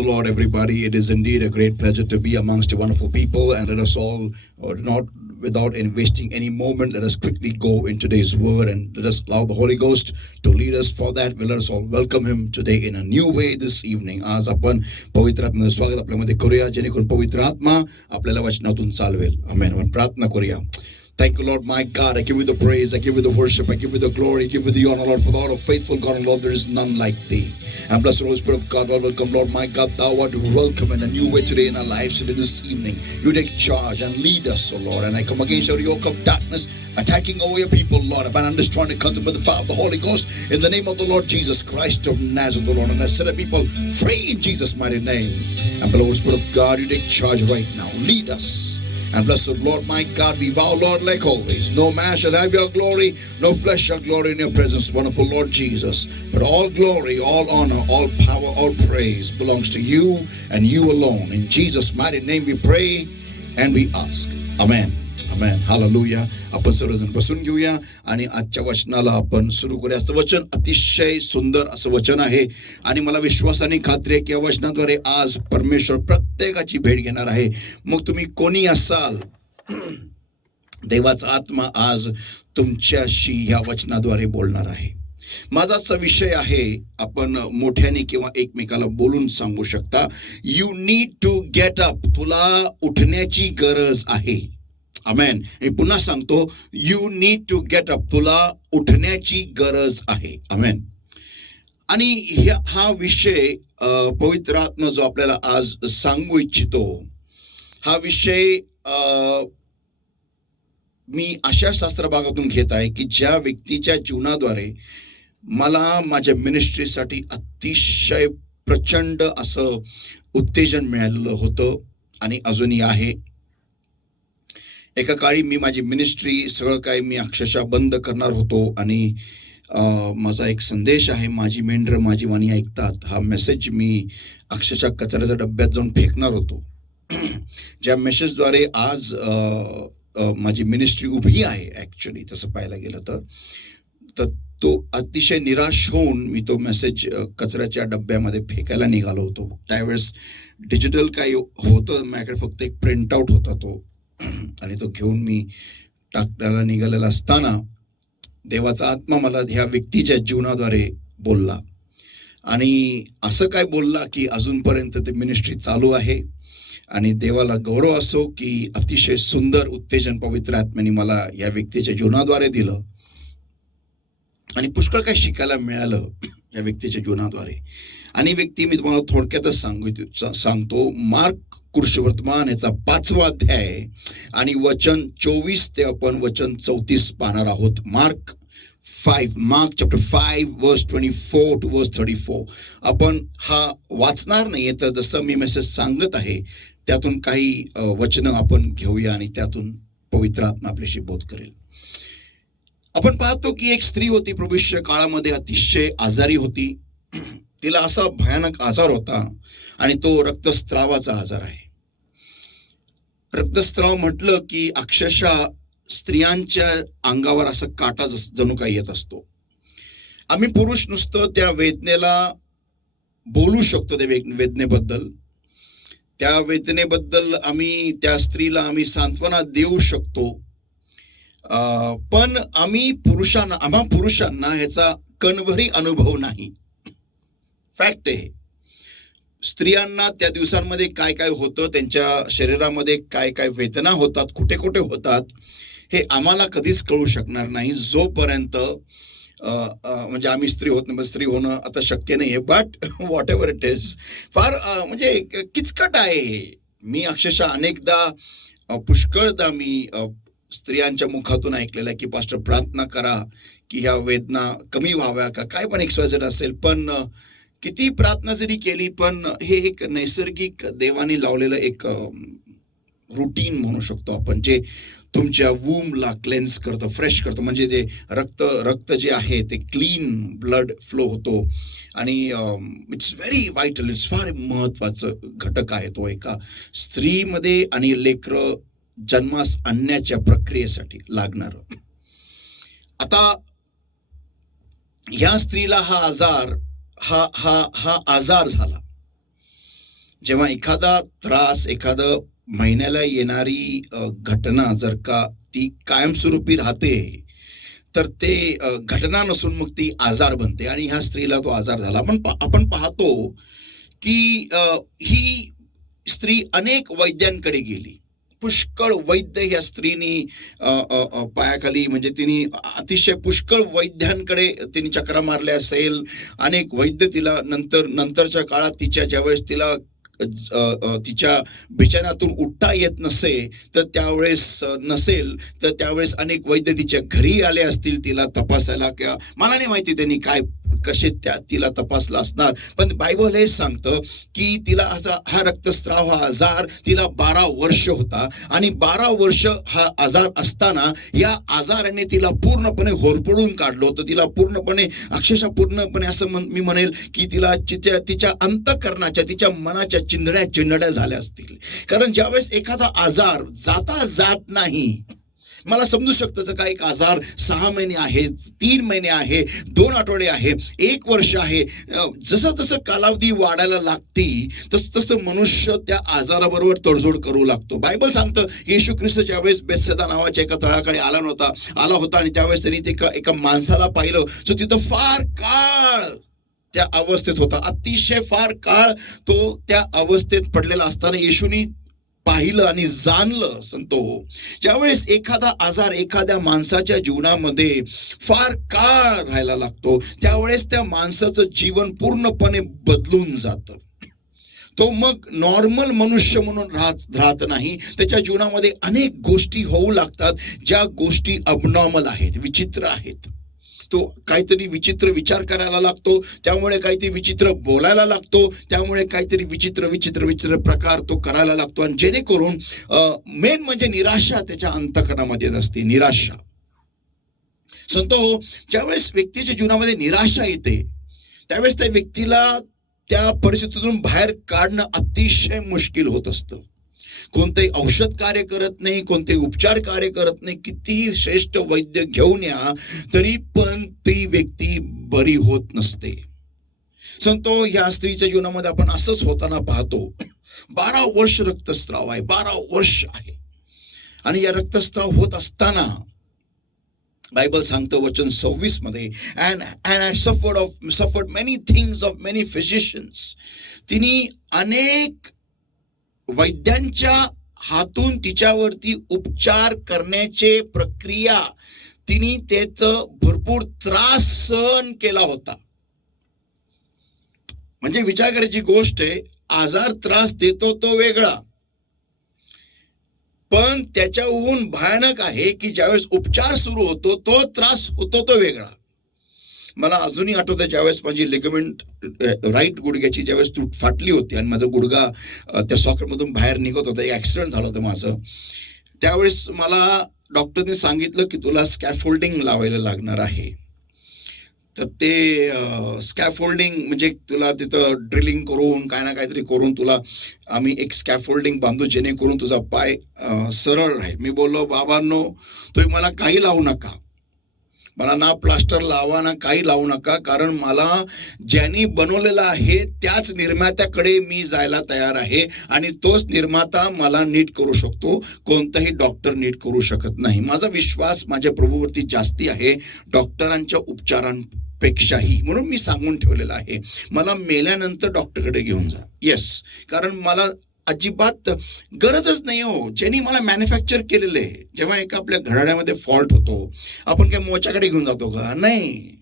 the Lord, everybody. It is indeed a great pleasure to be amongst a wonderful people, and let us all, or not without investing any moment, let us quickly go in today's word and let us allow the Holy Ghost to lead us. For that, let us all welcome Him today in a new way this evening. आज आपण पवित्र आत्म्याचं स्वागत आपल्यामध्ये करूया, जेणेकरून पवित्र आत्मा आपल्याला वचनातून चालवेल. आमेन. आपण प्रार्थना करूया. Thank you, Lord, my God. I give you the praise, I give you the worship, I give you the glory, I give you the honor, Lord, for thou art faithful, God, and Lord, there is none like thee. And blessed Holy Spirit of God, Lord, welcome, Lord, my God, thou art welcome in a new way today in our lives, today this evening. You take charge and lead us, O Lord, and I come against every yoke of darkness, attacking all your people, Lord, and destroying the concept of the fire of the Holy Ghost, in the name of the Lord Jesus Christ of Nazareth, the Lord, and I set the people free in Jesus' mighty name. And blessed Holy Spirit of God, you take charge right now. Lead us. And blessed Lord, my God, we vow, Lord, like always, no man shall have your glory, no flesh shall glory in your presence, wonderful Lord Jesus. But all glory, all honor, all power, all praise belongs to you and you alone. In Jesus' mighty name we pray and we ask. Amen. Amen. Hallelujah. आपण सर्वजण बसून घेऊया आणि आजच्या वचनाला आपण सुरू करूया. असं वचन अतिशय सुंदर असं वचन आहे आणि मला विश्वासाने खात्री आहे की या वचनाद्वारे आज परमेश्वर प्रत्येकाची भेट घेणार आहे. मग तुम्ही कोणी असाल, देवाचा आत्मा आज तुमच्याशी ह्या वचनाद्वारे बोलणार आहे. माझा असा विषय आहे, आपण मोठ्याने किंवा एकमेकाला बोलून सांगू शकता. You need to get up. तुला उठण्याची गरज आहे. आमेन. मी पुन्हा सांगतो, you need to get up. तुला उठण्याची गरज आहे. आमेन. आणि हा विषय पवित्र आत्मा जो आपल्याला आज सांगू इच्छितो, हा विषय मी अशा शास्त्रभागातून घेत आहे की ज्या व्यक्तीच्या जीवनाद्वारे मला माझ्या मिनिस्ट्रीसाठी अतिशय प्रचंड असं उत्तेजन मिळालेलं होतं आणि अजूनही आहे. एका काळी मी माझी मिनिस्ट्री सगळं काही मी अक्षरशः बंद करणार होतो आणि माझा एक संदेश आहे, माझी मेंढरं माझी वाणी ऐकतात, हा मेसेज मी अक्षरशः कचऱ्याच्या डब्यात जाऊन फेकणार होतो. ज्या मेसेजद्वारे आज माझी मिनिस्ट्री उभी आहे ॲक्च्युली तसं पाहायला गेलं तर तो अतिशय निराश होऊन मी तो मेसेज कचऱ्याच्या डब्यामध्ये फेकायला निघालो होतो. त्यावेळेस डिजिटल काही होतं माझ्याकडे, फक्त एक प्रिंटआउट होता तो, आणि तो घेऊन मी टाकण्याला निघालेला असताना देवाचा आत्मा मला ह्या व्यक्तीच्या जीवनाद्वारे बोलला आणि असं काय बोलला की अजूनपर्यंत ते मिनिस्ट्री चालू आहे. आणि देवाला गौरव असो की अतिशय सुंदर उत्तेजन पवित्र आत्म्याने मला या व्यक्तीच्या जीवनाद्वारे दिलं आणि पुष्कळ काय शिकायला मिळालं या व्यक्तीच्या जीवनाद्वारे. आणि व्यक्ती मी तुम्हाला थोडक्यातच सांगतो. मार्क कृष्णवर्तमान याचा 5वा अध्याय आणि वचन 24 ते आपण वचन 34 पाहणार आहोत. मार्क चॅप्टर 5 वर्स 24 टू वर्स 34. आपण हा वाचणार नाहीये, तर जसं मी मेसेज सांगत आहे त्यातून काही वचनं आपण घेऊया आणि त्यातून पवित्र आत्मा आपल्याशी बोध करेल. आपण पाहतो की एक स्त्री होती, प्रभूच्या काळामध्ये अतिशय आजारी होती. तिला असा भयानक आजार होता आणि तो रक्तस्त्रावाचा आजार आहे. रक्तस्त्राव म्हटलं की अक्षरशः स्त्रियांच्या अंगावर असं काटा जणू काही येत असतो. आम्ही पुरुष नुसतं त्या वेदनेला बोलू शकतो, त्या वेदनेबद्दल, त्या वेदनेबद्दल आम्ही त्या स्त्रीला आम्ही सांत्वना देऊ शकतो. पण आम्हा पुरुषांना ह्याचा कणभरी अनुभव नाही. फॅक्ट आहे. स्त्रियांना त्या दिवसांमध्ये काय काय होतं, त्यांच्या शरीरामध्ये काय काय वेदना होतात, कुठे कुठे होतात, हे आम्हाला कधीच कळू शकणार नाही जोपर्यंत म्हणजे आम्ही स्त्री होत नाही. स्त्री होणं आता शक्य नाही आहे, but what ever it is, फार म्हणजे किचकट आहे. मी अक्षरशः अनेकदा पुष्कळदा मी स्त्रियांच्या मुखातून ऐकलेलं आहे की पास्टर प्रार्थना करा की ह्या वेदना कमी व्हाव्या का, काय पण एक्सवायझेड असेल. पण किती प्रार्थना जरी केली पण हे एक नैसर्गिक देवाने लावलेलं एक रुटीन म्हणू शकतो आपण, जे तुमच्या वूमला क्लेन्स करतं, फ्रेश करतं. म्हणजे जे रक्त जे आहे ते क्लीन ब्लड फ्लो होतो आणि it's very vital, it's far महत्त्वाचं घटक आहे तो एका स्त्रीमध्ये आणि लेकरं जन्मास आणण्याच्या प्रक्रियेसाठी लागणार. आता ह्या स्त्रीला हा आजार झाला जेव्हा एखादा त्रास, एखादं महिन्याला येणारी घटना जर का ती कायमस्वरूपी राहते, तर ते घटना नसून मग ती आजार बनते आणि ह्या स्त्रीला तो आजार झाला. आपण पाहतो की ही स्त्री अनेक वैद्यांकडे गेली. पुष्कळ वैद्य ह्या स्त्रीनी पायाखाली, म्हणजे तिने अतिशय पुष्कळ वैद्यांकडे तिने चक्रा मारल्या असेल. अनेक वैद्य तिला नंतरच्या काळात ज्यावेळेस तिला तिच्या बिछाण्यातून उठता येत नसेल तर त्यावेळेस अनेक वैद्य तिच्या घरी आले असतील तिला तपासायला, किंवा मला नाही माहिती त्यांनी काय कसे तिला तपासला असणार. पण बायबल हे सांगतं की तिला हा रक्तस्राव, हा आजार तिला 12 वर्ष होता आणि 12 वर्ष हा आजार असताना या आजाराने तिला पूर्णपणे होरपळून काढलं होतं. तिला पूर्णपणे, अक्षरशः पूर्णपणे असं मी म्हणेल की तिला तिच्या अंतःकरणाच्या, तिच्या मनाच्या चिंधड्या झाल्या असतील. कारण ज्यावेळेस एखादा आजार जात नाही, मला समजू शकतं जर का एक आजार 6 महिने आहे, 3 महिने आहे, 2 आठवडे आहे, 1 वर्ष आहे, जसं कालावधी वाढायला लागती तसं मनुष्य त्या आजाराबरोबर तडजोड करू लागतो. बायबल सांगतं येशू ख्रिस्त ज्यावेळेस बेथसेदा नावाच्या एका तळाकडे आला होता आणि त्यावेळेस त्यांनी एका माणसाला पाहिलं जो तिथं फार काळ त्या अवस्थेत होता. अतिशय फार काळ तो त्या अवस्थेत पडलेला असताना येशूनी पाहिलं आणि जाणलं. संतो, ज्यावेळेस एखादा आजार एखाद्या माणसाच्या जीवनामध्ये फार काळ राहायला लागतो, त्यावेळेस त्या माणसाचं जीवन पूर्णपणे बदलून जातं. तो मग नॉर्मल मनुष्य म्हणून राहत नाही. त्याच्या जीवनामध्ये अनेक गोष्टी होऊ लागतात, ज्या गोष्टी अबनॉर्मल आहेत, विचित्र आहेत. तो काहीतरी विचित्र विचार करायला लागतो, त्यामुळे काहीतरी विचित्र बोलायला लागतो, त्यामुळे काहीतरी विचित्र प्रकार तो करायला लागतो. आणि जेणेकरून मेन म्हणजे निराशा त्याच्या अंतःकरणामध्ये येत असते. निराशा. संतो, ज्यावेळेस व्यक्तीच्या जीवनामध्ये निराशा येते त्यावेळेस त्या व्यक्तीला त्या परिस्थितीतून बाहेर काढणं अतिशय मुश्किल होत असतं. कोणतेही औषध कार्य करत नाही, कोणतेही उपचार कार्य करत नाही, कितीही श्रेष्ठ वैद्य घेऊन या तरी पण ती व्यक्ती बरी होत नसते. संतो, या स्त्रीच्या जीवनामध्ये आपण असंच होताना पाहतो. 12 वर्ष रक्तस्राव आहे, 12 वर्ष आहे. आणि या रक्तस्राव होत असताना बायबल सांगतं वचन 26 मध्ये, and I suffered many things of many physicians. तिने अनेक वैद्यांच्या हातून तिच्यावरती उपचार करण्याचे प्रक्रिया, तिने त्याचं भरपूर त्रास सहन केला होता. म्हणजे विचार करायची गोष्ट आहे, आजार त्रास देतो तो वेगळा, पण त्याच्याहून भयानक आहे की ज्यावेळेस उपचार सुरू होतो तो त्रास होतो तो वेगळा. मला अजूनही आठवतं ज्यावेळेस माझी लिगामेंट राईट गुडघ्याची ज्यावेळेस फाटली होती आणि माझा गुडघा त्या सॉकेटमधून बाहेर निघत होता, एक ॲक्सिडेंट झालं होतं माझं. त्यावेळेस मला डॉक्टरने सांगितलं की तुला स्कॅफोल्डिंग लावायला लागणार आहे. तर ते स्कॅफोल्डिंग म्हणजे तुला तिथं ड्रिलिंग करून काय ना काहीतरी करून तुला आम्ही एक स्कॅफोल्डिंग बांधू जेणेकरून तुझा पाय सरळ राहील. मी बोललो, बाबांनो तुम्ही मला काही लावू नका, मला ना प्लास्टर लावा ना काही लावू नका, कारण मला ज्यांनी बनवलेलं आहे त्याच निर्मात्याकडे मी जायला तयार आहे आणि तोच निर्माता मला नीट करू शकतो, कोणताही डॉक्टर नीट करू शकत नाही. माझा विश्वास माझ्या प्रभूवरती जास्ती आहे डॉक्टरांच्या उपचारांपेक्षाही. म्हणून मी सांगून ठेवलेलं आहे, मला मेल्यानंतर डॉक्टरकडे घेऊन जा. येस, कारण मला अजिबात गरजच नाही हो. ज्यांनी मला मॅन्युफॅक्चर केलेलं आहे. जेव्हा एका आपल्या घड्याळामध्ये फॉल्ट होतो आपण काय मोच्याकडे घेऊन जातो का? नाही.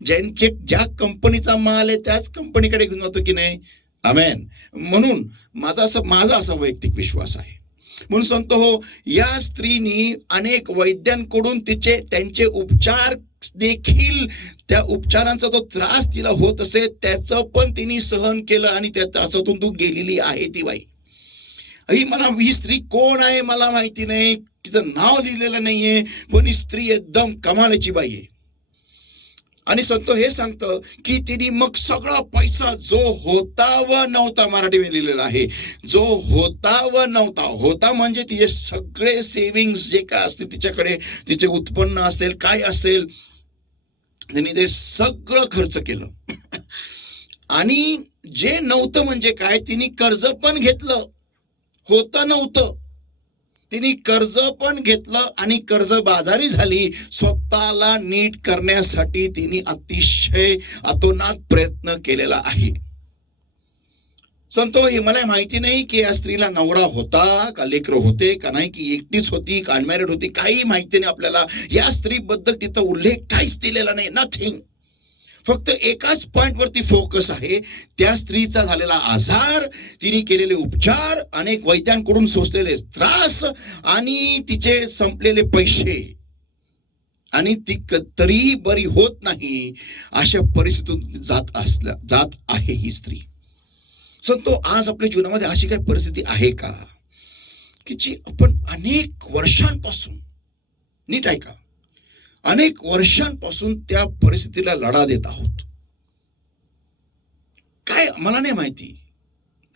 ज्या कंपनीचा माल आहे त्याच कंपनीकडे घेऊन जातो की नाही? आमेन. म्हणून माझा असा वैयक्तिक विश्वास आहे. म्हणून सांगतो हो, या स्त्रीनी अनेक वैद्यांकडून त्यांचे उपचार देखील, त्या उपचारांचा जो त्रास तिला होत असे त्याचं पण तिने सहन केलं आणि त्या त्रासातून तू गेलेली आहे ती बाई. ही स्त्री कोण आहे मला माहिती नाही, तिचं नाव लिहिलेलं नाहीये, पण ही स्त्री एकदम कमालीची बाई आहे. आणि संतो हे सांगतं की तिने मग सगळा पैसा जो होता व नव्हता, मराठीमध्ये लिहिलेला आहे, जो होता व नव्हता, होता म्हणजे तिचे सगळे सेव्हिंग्स जे काय असते तिच्याकडे, तिचे उत्पन्न असेल काय असेल, तिने ते सगळं खर्च केलं. आणि जे नव्हतं म्हणजे काय, तिने कर्ज पण घेतलं, होतं नव्हतं, तिने कर्ज पण घेतलं आणि कर्जबाजारी झाली. स्वतःला नीट करण्यासाठी तिने अतिशय अतोनात प्रयत्न केलेला आहे. संतो, हे मला माहिती नाही की या स्त्रीला नवरा होता का, लेकरं होते का नाही, की एकटीच होती का अनमॅरिड होती, काही माहिती नाही आपल्याला. या स्त्रीबद्दल तिथं उल्लेख काहीच दिलेला नाही, नथिंग. फक्त एकाच पॉइंटवरती फोकस आहे, त्या स्त्रीचा झालेला आजार, तिने केलेले उपचार, अनेक वैद्यांकडून सोसलेले त्रास आणि तिचे संपलेले पैसे, आणि ती तरीही बरी होत नाही. अशा परिस्थितीतून जात आहे ही स्त्री. संतो, आज आपल्या जीवनामध्ये अशी काही परिस्थिती आहे का की जी आपण अनेक वर्षांपासून, नीट ऐका, अनेक वर्षांपासून त्या परिस्थितीला लढा देत आहोत? काय मला नाही माहिती,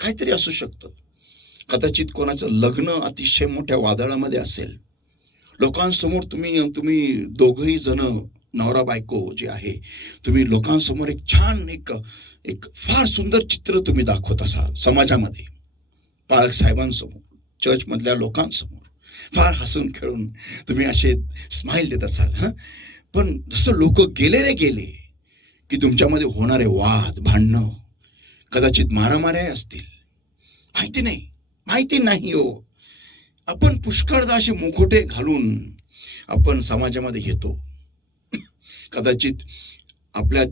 काहीतरी असू शकतं. कदाचित कोणाचं लग्न अतिशय मोठ्या वादळामध्ये असेल, लोकांसमोर तुम्ही दोघही जण, नवरा बायको जे आहे, तुम्ही लोकांसमोर एक छान एक फार सुंदर चित्र तुम्ही दाखवत असाल समाजामध्ये, पाळक साहेबांसमोर, चर्चमधल्या लोकांसमोर, फार हसून खेळून तुम्ही असे स्माइल देत असाल. पण जसं लोक गेले की तुमच्यामध्ये होणारे वाद, भांडणं, कदाचित मारामाऱ्या असतील, माहिती नाही हो. आपण पुष्कळदा असे मुखोटे घालून आपण समाजामध्ये येतो. कदाचित आपल्या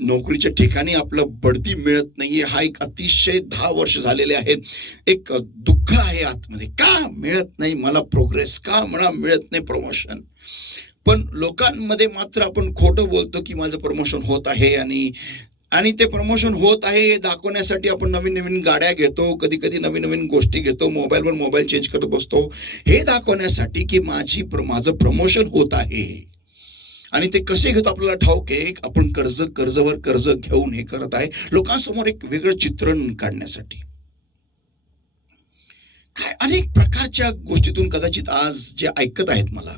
नोकरीच्या ठिकाणी आपलं बढती मिळत नाहीये, हा एक अतिशय 10 वर्ष झालेले आहेत, एक दुःख आहे आतमध्ये. का मिळत नाही मला प्रोग्रेस, का मला मिळत नाही प्रमोशन? पण लोकांमध्ये मात्र आपण खोटं बोलतो की माझं प्रमोशन होत आहे, आणि ते प्रमोशन होत आहे हे दाखवण्यासाठी आपण नवीन गाड्या घेतो, कधी नवीन गोष्टी घेतो, मोबाईल चेंज करत बसतो, हे दाखवण्यासाठी की माझं प्रमोशन होत आहे. आणि ते कसे घेतो आपल्याला ठाऊक आहे, आपण कर्जवर कर्ज घेऊन हे करत आहे, लोकांसमोर एक वेगळं चित्रण काढण्यासाठी. काय अनेक प्रकारच्या गोष्टीतून कदाचित आज जे ऐकत आहेत मला,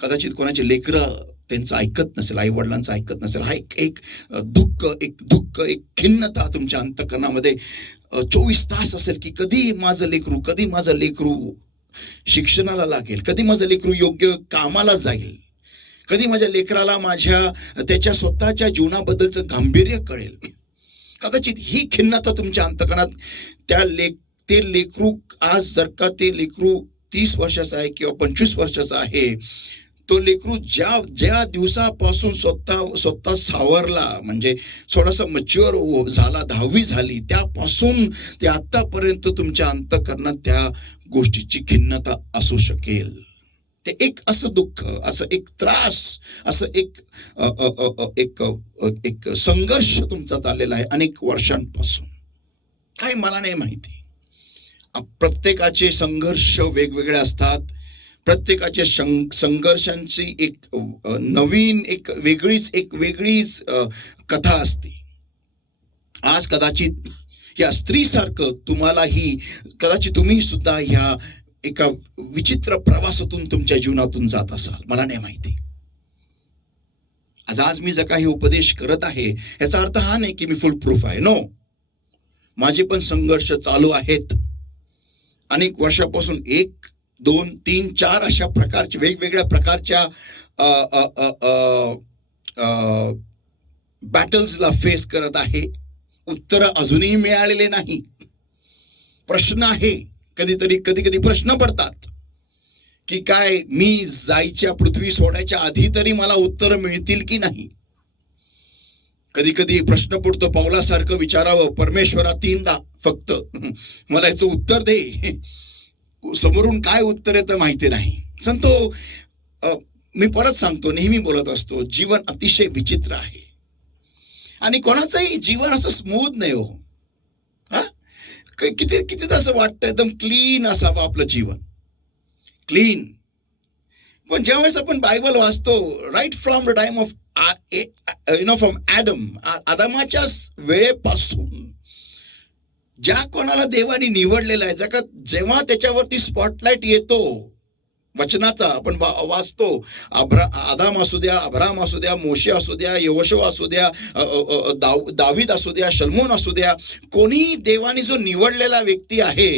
कदाचित कोणाचे लेकरं त्यांचं ऐकत नसेल, आई वडिलांचं ऐकत नसेल, हा एक दुःख, एक खिन्नता तुमच्या अंतःकरणामध्ये 24 तास असेल की कधी माझं लेकरू शिक्षणाला लागेल, कधी माझं लेकरू योग्य कामाला जाईल, कधी माझ्या लेकराला त्याच्या स्वतःच्या जीवनाबद्दलचं गांभीर्य कळेल. कदाचित ही खिन्नता तुमच्या अंतःकरणात, ते लेकरू आज जर का ते लेकरू 30 वर्षाचा आहे किंवा 25 वर्षाचा आहे, तो लेकरू ज्या दिवसापासून स्वतः सावरला, म्हणजे थोडासा मच्युअर झाला, 10वी झाली, त्यापासून ते आतापर्यंत तुमच्या अंतःकरणात त्या गोष्टीची खिन्नता असू शकेल. ते एक असं दुःख, असं एक त्रास, असं एक संघर्ष तुमचा चाललेला आहे अनेक वर्षांपासून. काय मला नाही माहिती. प्रत्येकाचे संघर्ष वेगवेगळे असतात, प्रत्येकाच्या संघर्षांची एक नवीन, एक वेगळीच कथा असते. आज कदाचित या स्त्रीसारखं कदाचित तुम्ही सुद्धा ह्या एका विचित्र प्रवासातून तुमच्या जीवनातून जात असाल, मला नाही माहिती. आज मी जर काही उपदेश करत आहे याचा अर्थ हा नाही की मी फुल प्रूफ आहे, नो. माझे पण संघर्ष चालू आहेत. अनेक वर्षापासून 1, 2, 3, 4 अशा प्रकारच्या वेगवेगळ्या प्रकारच्या बॅटल्सला फेस करत आहे. उत्तर अजूनही मिळालेले नाही. प्रश्न आहे, कधी प्रश्न पडतात की काय मी जायच्या, पृथ्वी सोडायच्या आधी तरी मला उत्तर मिळतील की नाही. कधी प्रश्न पडतो, पावलासारखं विचारावं, परमेश्वरा 3दा फक्त मला याचं उत्तर दे. समोरून काय उत्तर येतं माहिती नाही. संतो, मी परत सांगतो, नेहमी बोलत असतो, जीवन अतिशय विचित्र आहे आणि कोणाचंही जीवन असं स्मूथ नाही हो. किती असं वाटतं एकदम क्लीन असावं आपलं जीवन, क्लीन. पण ज्यावेळेस आपण बायबल वाचतो, right from the time of from आदमाच्या वेळेपासून ज्या कोणाला देवाने निवडलेला आहे, जेव्हा त्याच्यावरती स्पॉटलाइट येतो, वचनाचा आपण वाचतो. आदाम असू द्या, अब्राम असू द्या, मोशे असू द्या, यहोशुआ असू द्या, दावीद असू द्या, शल्मोन असू द्या, कोणी देवाने जो निवडलेला व्यक्ती आहे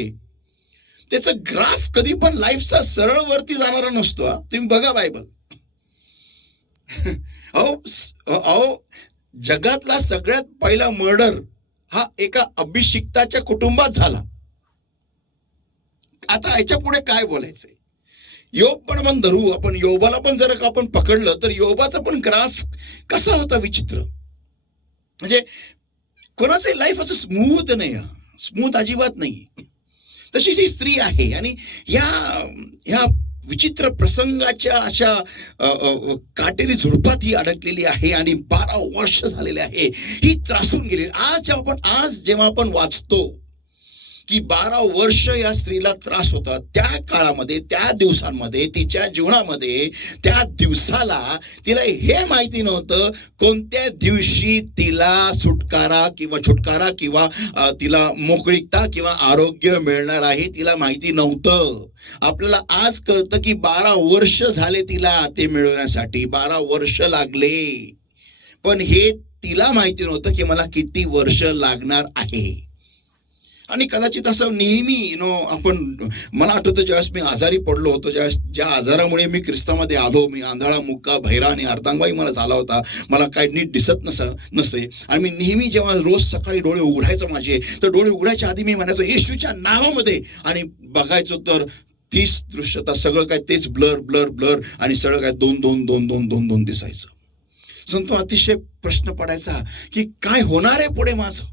त्याचं ग्राफ कधी पण लाईफचा सरळ वरती जाणारा नसतो. तुम्ही बघा बायबल. अहो जगातला सगळ्यात पहिला मर्डर हा एका अभिषिक्ताच्या कुटुंबात झाला. आता याच्या पुढे काय बोलायचंय? योब पण आपण धरू, आपण योबाला पण जर आपण पकडलं तर योबाचा पण ग्राफ कसा होता विचित्र. म्हणजे कोणाचं लाईफ असं स्मूथ नाही, स्मूथ अजिबात नाही. तशीच ही स्त्री आहे आणि ह्या विचित्र प्रसंगाच्या अशा काटेरी झुडपात ही अडकलेली आहे आणि 12 वर्ष झालेले आहे, ही त्रासून गेली. आज जेव्हा आपण वाचतो की 12 वर्ष या स्त्रीला त्रास होता, त्या काळामध्ये, त्या दिवसांमध्ये, तिच्या जीवनामध्ये त्या दिवसाला तिला हे माहिती नव्हतं कोणत्या दिवशी तिला छुटकारा किंवा तिला मोकळीकता किंवा आरोग्य मिळणार आहे, तिला माहिती नव्हतं. आपल्याला आज कळतं की 12 वर्ष झाले तिला ते मिळवण्यासाठी, 12 वर्ष लागले. पण हे तिला माहिती नव्हतं की मला किती वर्ष लागणार आहे. आणि कदाचित असं नेहमी आपण, मला आठवतं ज्यावेळेस मी आजारी पडलो होतो, ज्या आजारामुळे मी ख्रिस्तामध्ये आलो, मी आंधळा, मुक्का, बहिरा आणि अर्धांगवाई मला झाला होता, मला काय नीट दिसत नसे. आणि मी नेहमी जेव्हा रोज सकाळी डोळे उघडायचं माझे, तर डोळे उघडायच्या आधी मी म्हणायचो येशूच्या नावामध्ये, आणि बघायचो तर 30 दृश्यता, सगळं काय तेच ब्लर ब्लर ब्लर आणि सगळं काय 2-2-2-2-2-2 दिसायचं. संतो अतिशय प्रश्न पडायचा की काय होणार आहे पुढे माझं.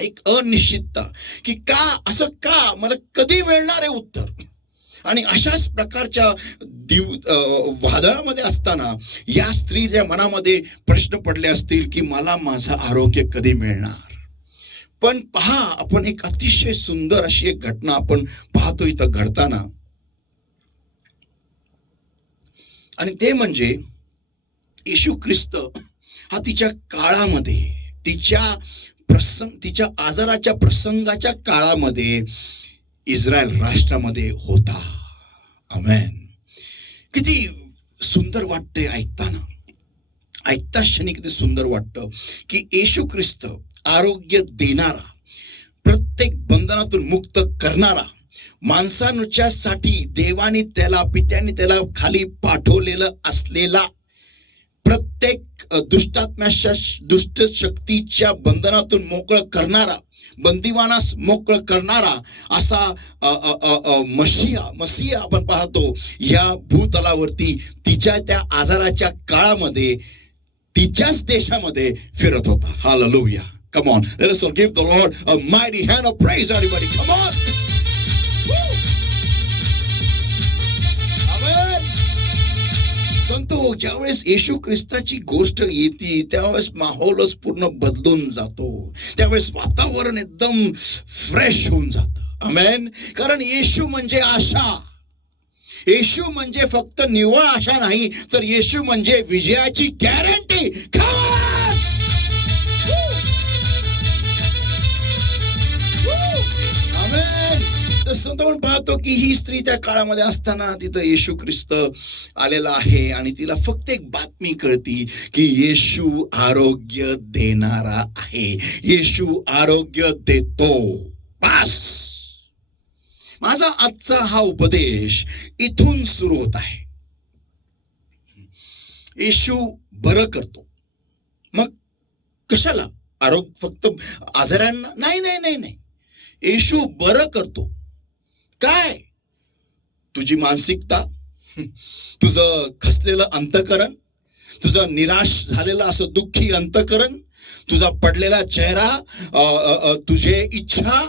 एक अनिश्चितता की असं का, मला कधी मिळणार आहे उत्तर. आणि अशाच प्रकारच्या वादळामध्ये असताना या स्त्रीच्या मनामध्ये प्रश्न पडले असतील की मला माझं आरोग्य कधी मिळणार. पण पहा, आपण एक अतिशय सुंदर अशी एक घटना आपण पाहतो इथं घडताना, आणि ते म्हणजे येशू ख्रिस्त हा तिच्या काळामध्ये, तिच्या आजाराच्या प्रसंगाच्या काळामध्ये इस्रायल राष्ट्रामध्ये होता. आमेन. किती सुंदर वाटते ऐकता क्षणी किती सुंदर वाटतं की येशू ख्रिस्त आरोग्य देणारा, प्रत्येक बंधनातून मुक्त करणारा, माणसांच्या साठी देवाने पित्याने त्याला खाली पाठवलेलं असलेला, प्रत्येक दुष्ट शक्तीच्या बंधनातून मोकळं करणारा, बंदिवानास मोकळं करणारा असा मसीहा आपण पाहतो या भूतलावरती तिच्या त्या आजाराच्या काळामध्ये तिच्याच देशामध्ये फिरत होता. Hallelujah. Come on, let us all give the Lord a mighty hand of praise, everybody. Come on. Amen. संतो, ज्यावेळेस येशू ख्रिस्ताची गोष्ट येते त्यावेळेस माहोलच पूर्ण बदलून जातो, त्यावेळेस वातावरण एकदम फ्रेश होऊन जातं. आमेन. कारण येशू म्हणजे आशा, येशू म्हणजे फक्त निव्वळ आशा नाही, तर येशू म्हणजे विजयाची गॅरंटी. संत आपण पाहतो की ही स्त्री त्या काळामध्ये असताना तिथं येशू ख्रिस्त आलेला आहे आणि तिला फक्त एक बातमी कळती की येशू आरोग्य देणारा आहे, येशू आरोग्य देतो. बस माझा आजचा हा उपदेश इथून सुरू होत आहे. येशू बरं करतो. मग कशाला आरोग्य? फक्त आजारांना नाही नाही नाही नाही, येशू बरं करतो. काय? तुझी मानसिकता, तुझं खसलेलं अंतकरण, तुझं निराश झालेलं असं दुःखी अंतकरण, तुझा पडलेला चेहरा, तुझे इच्छा,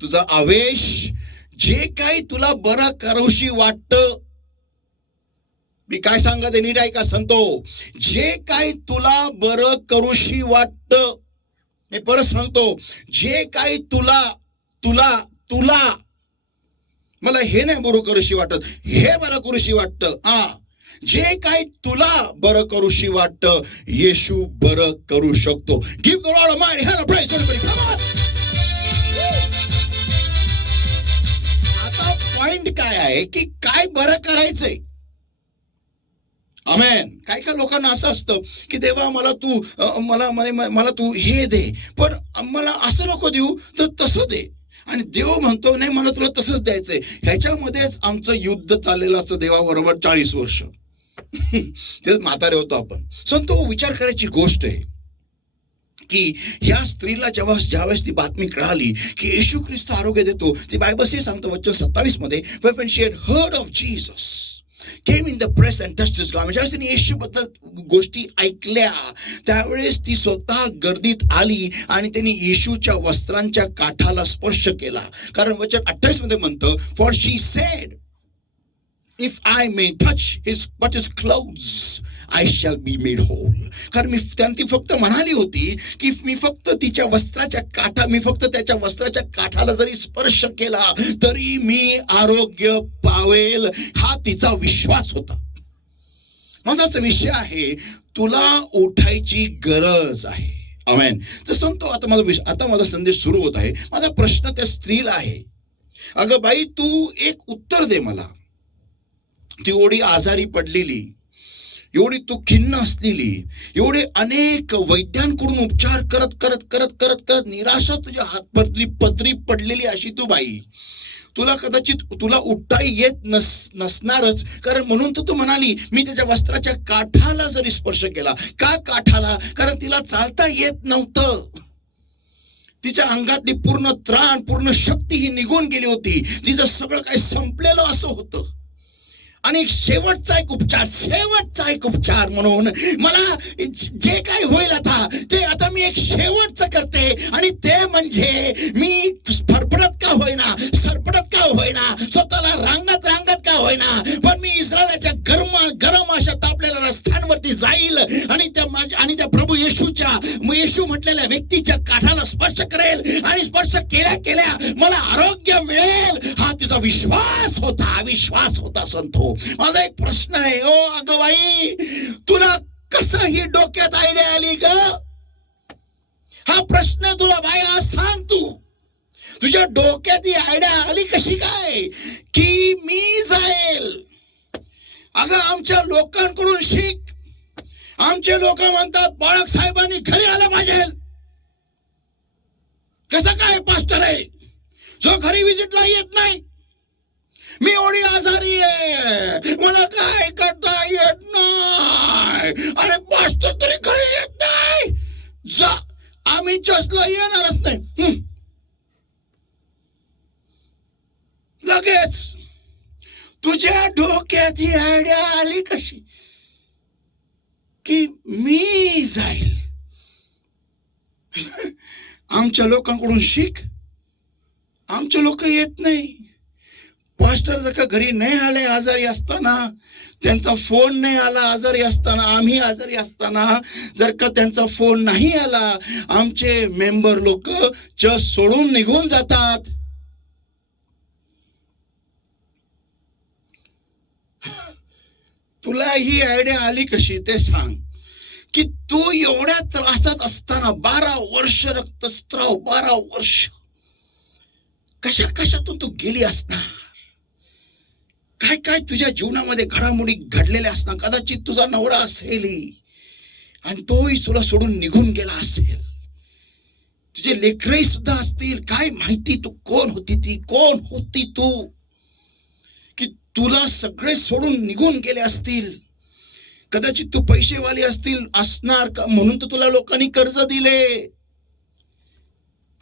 तुझा आवेश, जे काही तुला बरं करूशी वाटतं. मी काय सांगत आहे नीट ऐका संतो, जे काही तुला बरं करूशी वाटतं, मी परत सांगतो, जे काही तुला मला हे नाही बरं करूशी वाटत, हे बरं करूशी वाटतं, जे काही तुला बरं करूशी वाटतं, येशू बरं करू शकतो. Give the Lord a mighty hand of praise everybody. Come on. Point काय आहे की काय बरं करायचंय. आमेन. काय काय लोकांना असं असतं की देवा मला तू मला तू हे दे, पण मला असं नको देऊ तर तसं दे. आणि देव म्हणतो नाही मला तुला तसंच द्यायचंय. ह्याच्यामध्येच आमचं युद्ध चाललेलं असतं देवाबरोबर 40 वर्ष. ते म्हातारे होतो आपण. तो विचार करायची गोष्ट आहे की ह्या स्त्रीला ज्यावेळेस ती बातमी कळाली की येशू ख्रिस्त आरोग्य देतो, ती बायबल हे सांगतो वचन 27 मध्ये, when she had heard of Jesus came in the press and touched his garment. ज्यावेळेस तिने येशूबद्दल गोष्टी ऐकल्या त्यावेळेस ती स्वतः गर्दीत आली आणि त्यांनी येशूच्या वस्त्रांच्या काठाला स्पर्श केला. कारण वचन 28 मध्ये म्हणतं, for she sed if I may touch his clothes, I shall be made whole. कारण ती फक्त म्हणाली होती की मी फक्त तिच्या वस्त्राच्या मी फक्त त्याच्या वस्त्राच्या काठाला जरी स्पर्श केला तरी मी आरोग्य पावेल. हा तिचा विश्वास होता. माझाच विषय आहे, तुला उठायची गरज आहे. आमेन. तर सांगतो आता माझा संदेश सुरू होत आहे. माझा प्रश्न त्या स्त्रीला आहे, अगं बाई तू एक उत्तर दे मला. ती एवढी आजारी पडलेली, एवढी तू खिन्न असलेली, एवढे अनेक वैद्यांकडून उपचार करत करत करत करत करत निराशा तुझ्या पदरी पडलेली अशी तू बाई, तुला कदाचित तुला उठता येत नसणारच. कारण म्हणून तर तू म्हणाली मी त्याच्या वस्त्राच्या काठाला जरी स्पर्श केला. का काठाला? कारण तिला चालता येत नव्हतं. तिच्या अंगातली पूर्ण त्राण पूर्ण शक्ती ही निघून गेली होती. तिचं सगळं काही संपलेलं असं होतं. आणि शेवटचा एक उपचार म्हणून मला जे काही होईल आता मी एक शेवटचं करते. आणि ते म्हणजे मी फरफडत का होईना, सरपडत का होईना, स्वतःला रांगत का होईना, पण मी इस्रायलाच्या गरम अशा तापलेल्या रस्त्यांवरती जाईल आणि त्या प्रभू येशू म्हटलेल्या व्यक्तीच्या काठाला स्पर्श करेल आणि स्पर्श केल्या मला आरोग्य मिळेल. हा तिचा विश्वास होता संतो. माझा एक प्रश्न आहे, ओ अगं बाई तुला कसं ही डोक्यात आयडिया आली ग? हा प्रश्न तुला बाई आज सांग, तुझ्या डोक्यात ही आयडिया आली कशी काय की मी जाईल? अगं आमच्या लोकांकडून शिक. आमचे लोक म्हणतात बाळक साहेबांनी घरी आलं पाहिजे. कसं काय पास्टर आहे जो घरी विजिटला येत नाही? मी एवढी आजारी आहे, मला काय करता येत नाही. अरे पास्टर तरी घरी येत नाही, जा आम्ही चर्चला येणारच नाही. लगेच तुझ्या डोक्यात ही आयडिया आली कशी की मी जाईल? आमच्या लोकांकडून शिक. आमचे लोक येत नाही. पास्टर जर का घरी नाही आले आजारी असताना, त्यांचा फोन नाही आला आजारी असताना, आम्ही आजारी असताना जर का त्यांचा फोन नाही आला, आमचे मेंबर लोक चर्च सोडून निघून जातात. तुला ही आयडिया आली कशी ते सांग. की तू एवढ्या त्रासात असताना 12 वर्ष रक्तस्राव, 12 वर्ष कशातून तू गेली असणार? काय तुझ्या जीवनामध्ये घडामोडी घडलेल्या असणार. कदाचित तुझा नवरा असेल आणि तोही तुला सोडून निघून गेला असेल. तुझे लेकरही सुद्धा असतील. काय माहिती तू कोण होती तू की तुला सगळे सोडून निघून गेले असतील. कदाचित तू पैसेवाली असणार का म्हणून तर तुला लोकांनी कर्ज दिले.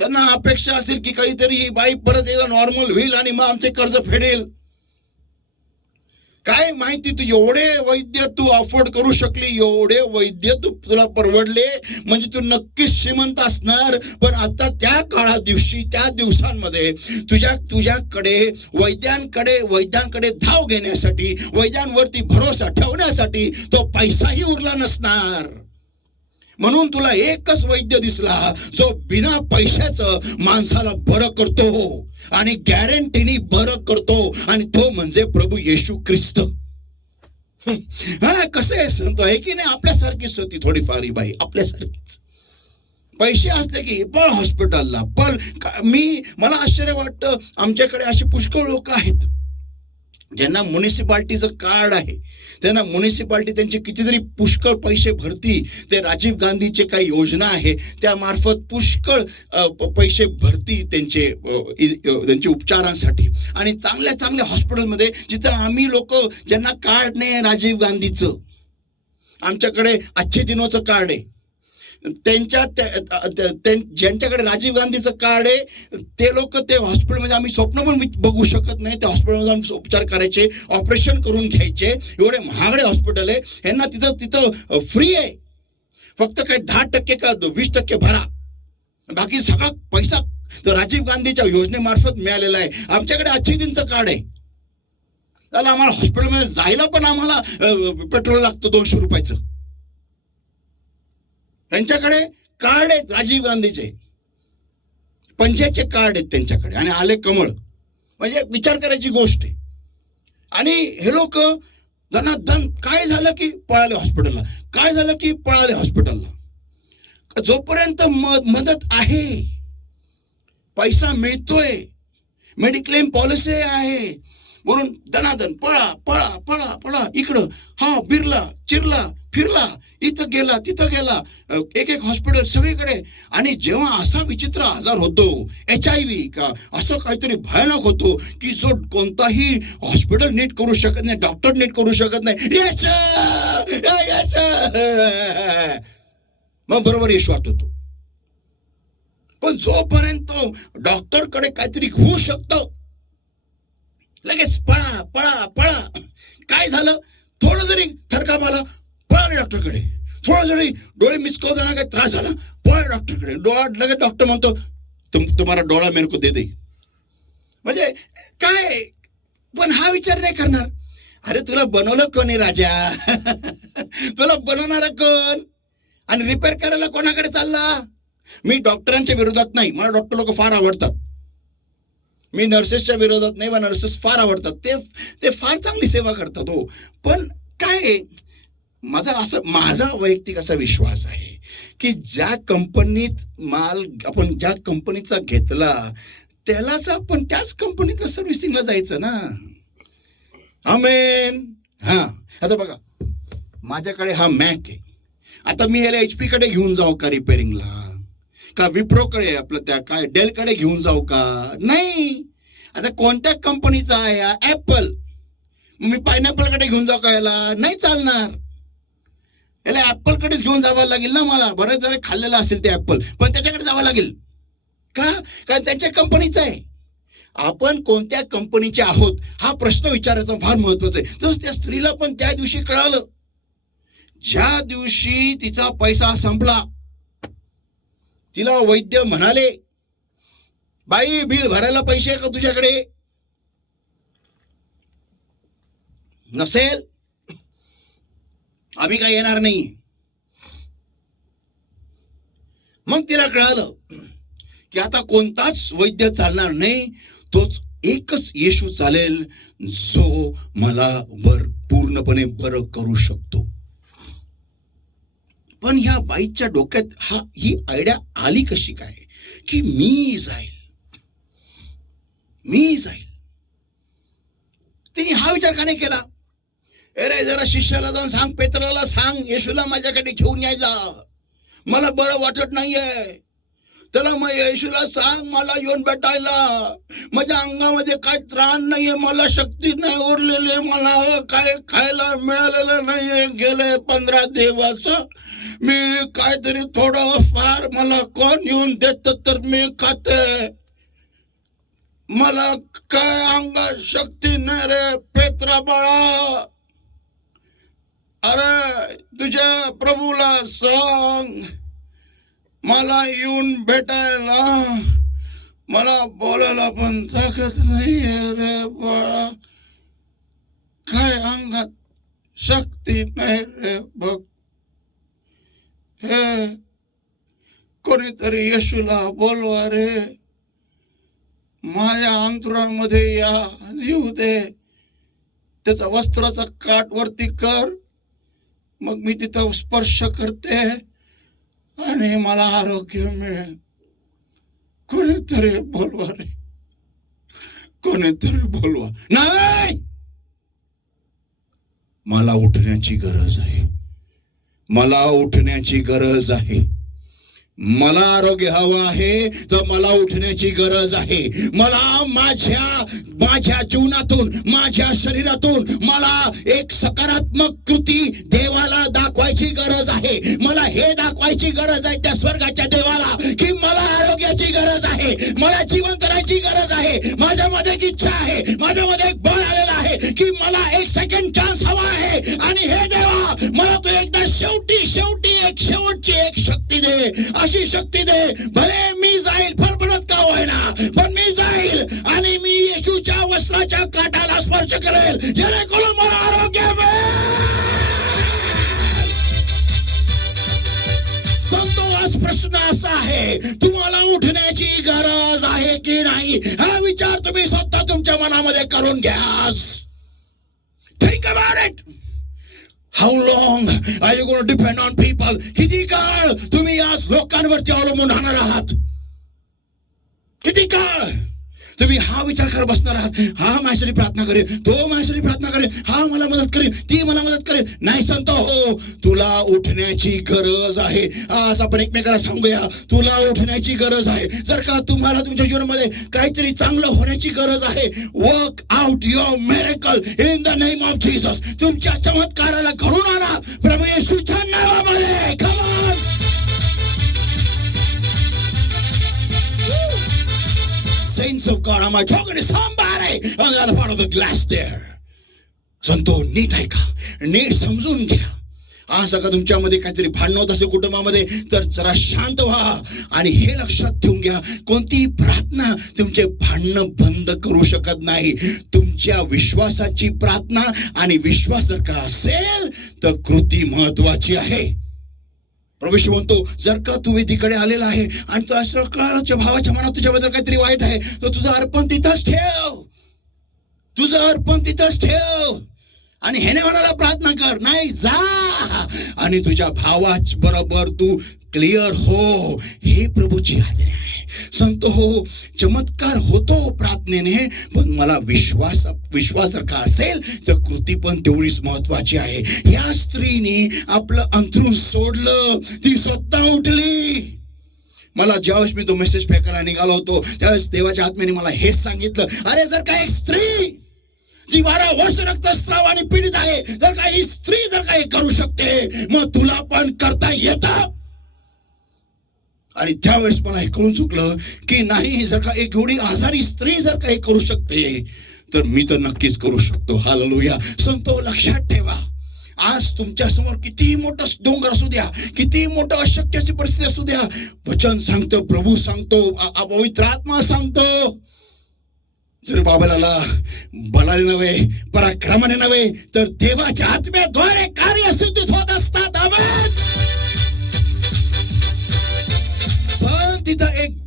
त्यांना अपेक्षा असेल की काहीतरी ही बाई परत एकदा नॉर्मल होईल आणि मग आमचे कर्ज फेडेल. काय माहिती तू एवढे वैद्य तू अफोर्ड करू शकली, एवढे वैद्य तुला परवडले म्हणजे तू नक्कीच श्रीमंत असणार. पण आता त्या दिवसांमध्ये तुझ्याकडे वैद्यांकडे धाव घेण्यासाठी, वैद्यांवरती भरोसा ठेवण्यासाठी तो पैसाही उरला नसणार. म्हणून तुला एकच वैद्य दिसला जो बिना पैशाचं माणसाला बरं करतो आणि गॅरंटीनी बरं करतो, आणि तो म्हणजे प्रभू येशू ख्रिस्त. कसं आहे सांगतो आहे की नाही? आपल्यासारखीच होती थोडीफार ही बाई, आपल्यासारखीच. पैसे असले की पण हॉस्पिटलला पण मला आश्चर्य वाटतं, आमच्याकडे अशी पुष्कळ लोक आहेत ज्यांना म्युनिसिपाल्टीचं कार्ड आहे, त्यांना म्युनिसिपाल्टी त्यांचे कितीतरी पुष्कळ पैसे भरती. ते राजीव गांधीचे काही योजना आहे त्यामार्फत पुष्कळ पैसे भरती त्यांचे उपचारांसाठी. आणि चांगल्या चांगल्या हॉस्पिटलमध्ये जिथं आम्ही लोक ज्यांना कार्ड नाही आहे राजीव गांधीचं, आमच्याकडे अच्छे दिनोचं कार्ड आहे, ज्यांच्याकडे राजीव गांधीचं कार्ड आहे ते लोक ते हॉस्पिटलमध्ये आम्ही स्वप्न पण बघू शकत नाही. त्या हॉस्पिटलमध्ये आम्ही उपचार करायचे, ऑपरेशन करून घ्यायचे. एवढे महागडे हॉस्पिटल आहे, यांना तिथं फ्री आहे. फक्त काही 10% का 20% भरा, बाकी सगळा पैसा तर राजीव गांधीच्या योजनेमार्फत मिळालेला आहे. आमच्याकडे अच्छे दिनचं कार्ड आहे, त्याला आम्हाला हॉस्पिटलमध्ये जायला पण आम्हाला पेट्रोल लागतं 200 रुपयाचं. त्यांच्याकडे कार्ड आहेत राजीव गांधीचे, पंजाचे कार्ड आहेत त्यांच्याकडे, आणि आले कमळ. म्हणजे विचार करायची गोष्ट आहे. आणि हे लोक धनाधन काय झालं की पळाले हॉस्पिटलला, काय झालं की पळाले हॉस्पिटलला. जोपर्यंत मदत आहे, पैसा मिळतोय, मेडिक्लेम पॉलिसी आहे म्हणून धनाधन पळा पळा पळा पळा, इकडं हा बिरला चिरला फिरला, इथं गेला तिथं गेला, एक हॉस्पिटल सगळीकडे. आणि जेव्हा असा विचित्र आजार होतो, HIV का असं काहीतरी भयानक होतो की जो कोणताही हॉस्पिटल नीट करू शकत नाही, डॉक्टर नीट करू शकत नाही, यश यश, मग बरोबर यश वाटतो. पण जोपर्यंत डॉक्टरकडे काहीतरी होऊ शकतं, लगेच पळा पळा पळा. काय झालं, थोडं जरी थरकाप आला, पळा डॉक्टरकडे. थोडं जरी डोळे मिसकवताना काही त्रास झाला, पळा डॉक्टरकडे. डोळा लगेच डॉक्टर म्हणतो तुम्हाला डोळा मेरे को दे दे. म्हणजे काय, पण हा विचार नाही करणार, अरे तुला बनवलं कोण आहे राजा, तुला बनवणारा कोण, आणि रिपेअर करायला कोणाकडे चालला. मी डॉक्टरांच्या विरोधात नाही, मला डॉक्टर लोक फार आवडतात. मी नर्सेसच्या विरोधात नाही, मला नर्सेस फार आवडतात, ते फार चांगली सेवा करतात हो. पण काय, माझा वैयक्तिक असा विश्वास आहे की ज्या कंपनीत माल आपण ज्या कंपनीचा घेतला त्यालाच आपण त्याच कंपनीतलं सर्व्हिसिंगला जायचं ना. आमेन. हा, आता बघा माझ्याकडे हा मॅक आहे, आता मी याला HP कडे घेऊन जाऊ का रिपेअरिंगला, का विप्रोकडे आपलं त्या काय डेलकडे घेऊन जाऊ का, नाही. आता कोणत्या कंपनीचा आहे, ऍपल, मी पायनॅपलकडे घेऊन जाऊ का याला, नाही चालणार. याला ऍपलकडेच घेऊन जावं लागेल ना मला. बरेच जण खाल्लेलं असेल ते ऍपल, पण त्याच्याकडे जावं लागेल का, कारण त्यांच्या कंपनीचं आहे. आपण कोणत्या कंपनीचे आहोत हा प्रश्न विचारायचा फार महत्वाचा आहे. तसंच त्या स्त्रीला पण त्या दिवशी कळालं, ज्या दिवशी तिचा पैसा संपला. तिला वैद्य म्हणाले, बाई बिल भरायला पैसे आहे का तुझ्याकडे, नसेल आम्ही काय येणार नाही. मग तिला कळालं की आता कोणताच वैद्य चालणार नाही, तोच एकच येशू चालेल जो मला पूर्णपणे बरं करू शकतो. पण ह्या बाईच्या डोक्यात ही आयडिया आली कशी काय की मी जाईल. तिने हा विचार का नाही केला, अरे जरा शिष्याला जाऊन सांग, पेत्राला सांग, येशूला माझ्याकडे घेऊन यायला, मला बरं वाटत नाहीये. त्याला मग येशूला सांग मला येऊन भेटायला, माझ्या अंगामध्ये काय त्राण नाहीये, मला शक्ती नाही उरलेली, मला काय खायला मिळालेलं नाहीये गेले 15 दिवस. मी काहीतरी थोडं फार मला कोण येऊन देत तर मी खाते, मला काय अंगात शक्ती नाही रे पेत्रा बाळा. अरे तुझ्या प्रभूला सांग मला येऊन भेटायला, मला बोलायला पण ताकद नाही रे बाळा, काय अंगात शक्ती नाही रे बघ. हे कोणीतरी येशूला बोलवा रे, माझ्या अंतरामध्ये येऊ दे, त्याचा वस्त्राचा काठ वरती कर, मग मी तिथं स्पर्श करते आणि मला आरोग्य मिळेल. कोणीतरी बोलवा रे, कोणीतरी बोलवा. नाही, मला उठण्याची गरज आहे. मला उठण्याची गरज आहे. मला आरोग्य हवं आहे तर मला उठण्याची गरज आहे. मला माझ्या जीवनातून, माझ्या शरीरातून मला एक सकारात्मक कृती देवाला दाखवायची गरज आहे. मला हे दाखवायची गरज आहे त्या स्वर्गाच्या देवाला की मला आरोग्याची गरज आहे, मला जीवन करायची गरज आहे. माझ्यामध्ये एक इच्छा आहे, माझ्यामध्ये एक बळ आलेलं आहे की मला एक सेकंड चान्स हवा आहे. आणि हे देवा, मला तू एकदा शेवटी एक शेवटची एक शक्ती दे, अशी शक्ती दे. भले मी जाईल फरफडत का होईना, पण मी जाईल आणि मी येशूच्या वस्त्राच्या काठाला स्पर्श करेल, जेणेकरून मला आरोग्य मिळेल. संतो, आज प्रश्न असा आहे, तुम्हाला उठण्याची गरज आहे की नाही? हा विचार तुम्ही स्वतः तुमच्या मनामध्ये करून घ्या. Think about it. How long are you going to depend on people? किती काळ तुम्ही आज लोकांवरती अवलंबून राहणार आहात? किती काळ तुम्ही हा विचार करत बसणार आहात, हा माझ्यासाठी प्रार्थना करेल, तो माझ्यासाठी प्रार्थना करेल, हा मला मदत करेल, ती मला मदत करेल. नाही संत हो, तुला उठण्याची गरज आहे. आज आपण एकमेकाला सांगूया, तुला उठण्याची गरज आहे. जर का तुम्हाला तुमच्या जीवनामध्ये काहीतरी चांगलं होण्याची गरज आहे, work out your miracle in the name of Jesus. तुमच्या चमत्काराला घडून आणा प्रभू येशूच्या नावामध्ये. Come on. Saints of God, am I talking to somebody on the other part of the glass there? संतो, नीट ऐका, नीट समजून घ्या. आज का तुमच्यामध्ये काहीतरी भांडण होत असेल कुटुंबामध्ये, तर जरा शांत व्हा आणि हे लक्षात ठेवून घ्या, कोणतीही प्रार्थना तुमचे भांडणं बंद करू शकत नाही. तुमच्या विश्वासाची प्रार्थना, आणि विश्वास जर का असेल तर कृती महत्वाची आहे. प्रभू म्हणतो, जर का तू वेदीकडे आलेला आहे आणि तुला असं कळलं भावाच्या मनात तुझ्याबद्दल काहीतरी वाईट आहे, तर तुझं अर्पण तिथंच ठेव, तुझं अर्पण तिथंच ठेव आणि ह्याने म्हणाला प्रार्थना कर. नाही, जा आणि तुझ्या भावाच बरोबर तू क्लिअर हो. हे प्रभूची आज्ञा आहे. संत हो, चमत्कार होतो प्रार्थनेने, पण मला विश्वास जर का असेल तर कृती पण तेवढीच महत्वाची आहे. या स्त्रीने आपलं अंथरूण सोडलं, ती स्वतः उठली. मला ज्यावेळेस मी तो मेसेज फेकायला निघालो होतो, त्यावेळेस देवाच्या आत्म्याने मला हेच सांगितलं, अरे जर का एक स्त्री जी 12 वर्ष रक्तस्रावाने पीडित आहे, जर का ही स्त्री जर का हे करू शकते, मग तुला पण करता येतं. आणि त्यावेळेस मला हे कळून चुकलं की नाही, जर का एक एवढी आजारी स्त्री जर का हे करू शकते, तर मी तर नक्कीच करू शकतो. हालेलुया. संतो, लक्षात ठेवा, आज तुमच्या समोर किती मोठं डोंगर असू द्या, किती मोठं अशक्याची परिस्थिती असू द्या, वचन सांगतो, प्रभू सांगतो, पवित्र आत्मा सांगतो, जर बाबलाला बलाने नव्हे, पराक्रमाने नव्हे, तर देवाच्या आत्म्याद्वारे कार्य सिद्धित होत असतात. आमेन. पण तिथं एक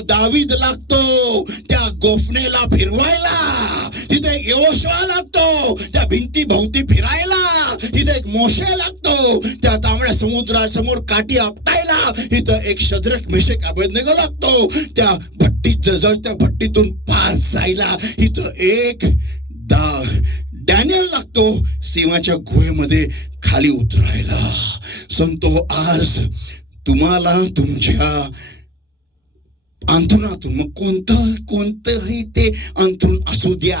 दावीद लागतो त्या गोफणेला फिरवायला, तिथे एक यहोशुआ लागतो त्या भिंती भोवती फिरायला, तिथे एक मोशे लागतो त्या तांबड्या समुद्रासमोर काठी आपटायला, इथं एक शद्रक मेशक अबेदनेगो लागतो त्या भट्टीत जळत्या भट्टीतून पार जायला, इथं एक डॅनियल लागतो सिंहाच्या गुहेमध्ये खाली उतरायला. संतो, आज तुम्हाला तुमच्या अंथरुणातून, मग कोणतंही ते अंथरुण असू द्या,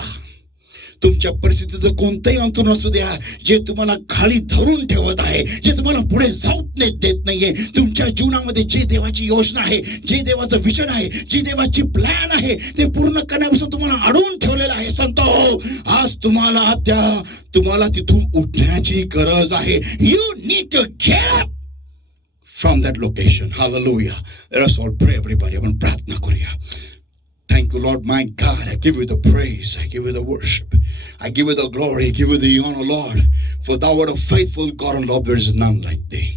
तुमच्या परिस्थितीचं कोणतंही अंथरुण असू द्या, जे तुम्हाला खाली धरून ठेवत आहे, जे तुम्हाला पुढे जाऊ देत नाहीये, तुमच्या जीवनामध्ये जे देवाची योजना आहे, जे देवाचं विजन आहे, जी देवाची प्लॅन आहे, ते पूर्ण करण्यापासून तुम्हाला अडवून ठेवलेलं आहे. संतो, आज तुम्हाला तिथून उठण्याची गरज आहे. You need to get up from that location. Hallelujah. Let us all pray, everybody. आपण प्रार्थना करूया. Thank you, Lord, my God. I give you the praise. I give you the worship. I give you the glory. I give you the honor, Lord. For thou art a faithful God, and Lord, there is none like thee.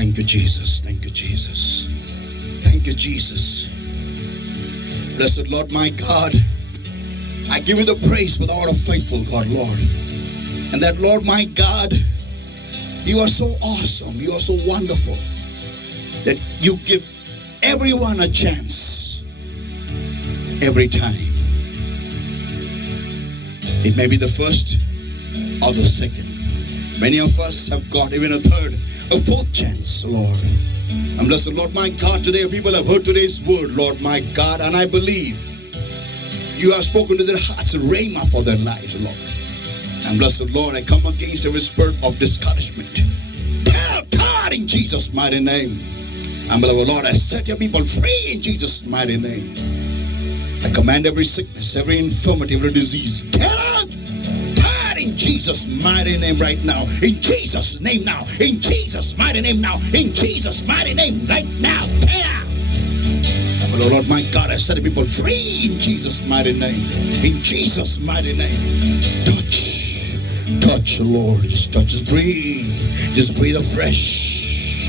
Thank you, Jesus. Thank you, Jesus. Thank you, Jesus. Blessed Lord, my God. I give you the praise for thou art a faithful God, Lord. And that, Lord, my God, you are so awesome. You are so wonderful that you give everyone a chance every time. It may be the first or the second. Many of us have got even a third, a fourth chance, Lord. And blessed Lord my God, today people have heard today's word, Lord my God, and I believe you have spoken to their hearts, rhema for their lives, Lord. And blessed Lord, I come against every spirit of discouragement. God, in Jesus' mighty name. And beloved Lord, I set your people free in Jesus' mighty name. I command every sickness, every infirmity, every disease, get out! God, in Jesus' mighty name right now. In Jesus' name now. In Jesus' mighty name now. In Jesus' mighty name right now. Get out! Oh Lord my God, I set the people free in Jesus' mighty name. In Jesus' mighty name. Touch, Lord. Just touch, just breathe afresh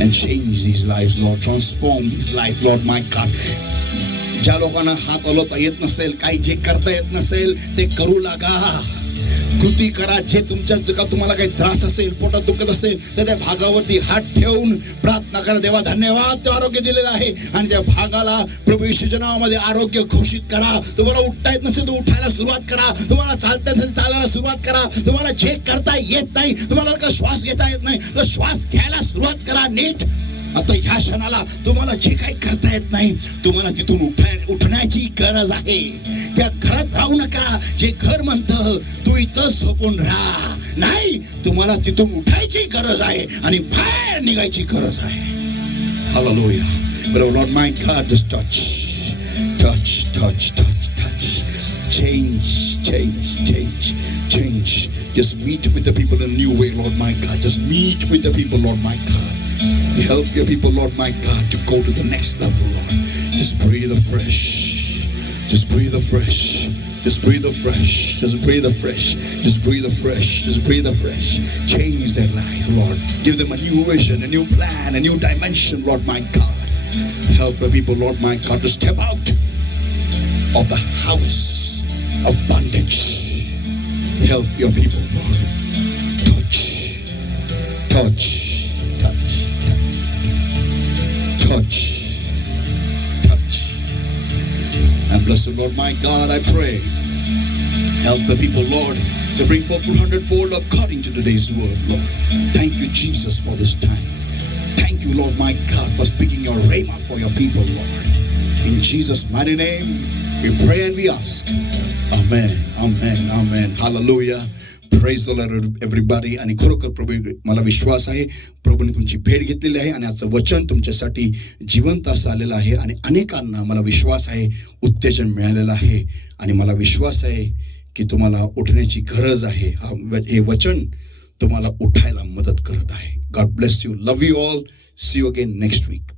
and change these lives, Lord. Transform these lives, Lord my God. ज्या लोकांना हात हलवता येत नसेल, काही जे करता येत नसेल ते करू लागा. कृती करा. जे तुम्हाला काही त्रास असेल, पोटात दुखत असेल तर त्या भागावरती हात ठेवून प्रार्थना करा. देवा धन्यवाद, तो आरोग्य दिलेलं आहे. आणि त्या भागाला प्रभू येशूच्या नावामध्ये आरोग्य घोषित करा. तुम्हाला उठता येत नसेल तर उठायला सुरुवात करा. तुम्हाला चालता येत नसेल चालायला सुरुवात करा. तुम्हाला जे करता येत नाही, तुम्हाला श्वास घेता येत नाही तर श्वास घ्यायला सुरुवात करा नीट. आता ह्या क्षणाला तुम्हाला जे काही करता येत नाही, तुम्हाला तिथून उठण्याची गरज आहे. त्या घरात राहू नका. जे घर म्हणतं तू इथं झोपून राहा, नाही, तुम्हाला तिथून उठायची गरज आहे आणि बाहेर निघायची गरज आहे. Hallelujah. But oh Lord my God, just touch. Change. Just meet with the people in a new way, Lord my God. Just meet with the people, Lord my God. Help your people, Lord my God, to go to the next level, Lord. Just breathe afresh. Just breathe afresh. Just breathe afresh. Just breathe afresh. Just breathe afresh. Just breathe afresh. Change their life, Lord. Give them a new vision, a new plan, a new dimension, Lord my God. Help the people, Lord my God, to step out of the house of bondage. Help your people, Lord. Touch. And bless the Lord my God, I pray. Help the people, Lord, to bring forth 100-fold according to today's word, Lord. Thank you, Jesus, for this time. Thank you, Lord my God, for speaking your rhema for your people, Lord. In Jesus' mighty name, we pray and we ask. Amen. Hallelujah. Praise the Lord everybody. आणि खरोखर प्रभू, मला विश्वास आहे प्रभूने तुमची भेट घेतलेली आहे आणि आजचं वचन तुमच्यासाठी जिवंत असं आलेलं आहे आणि अनेकांना मला विश्वास आहे उत्तेजन मिळालेलं आहे आणि मला विश्वास आहे की तुम्हाला उठण्याची गरज आहे. हे वचन तुम्हाला उठायला मदत करत आहे. God bless you. Love you all. See you again next weak.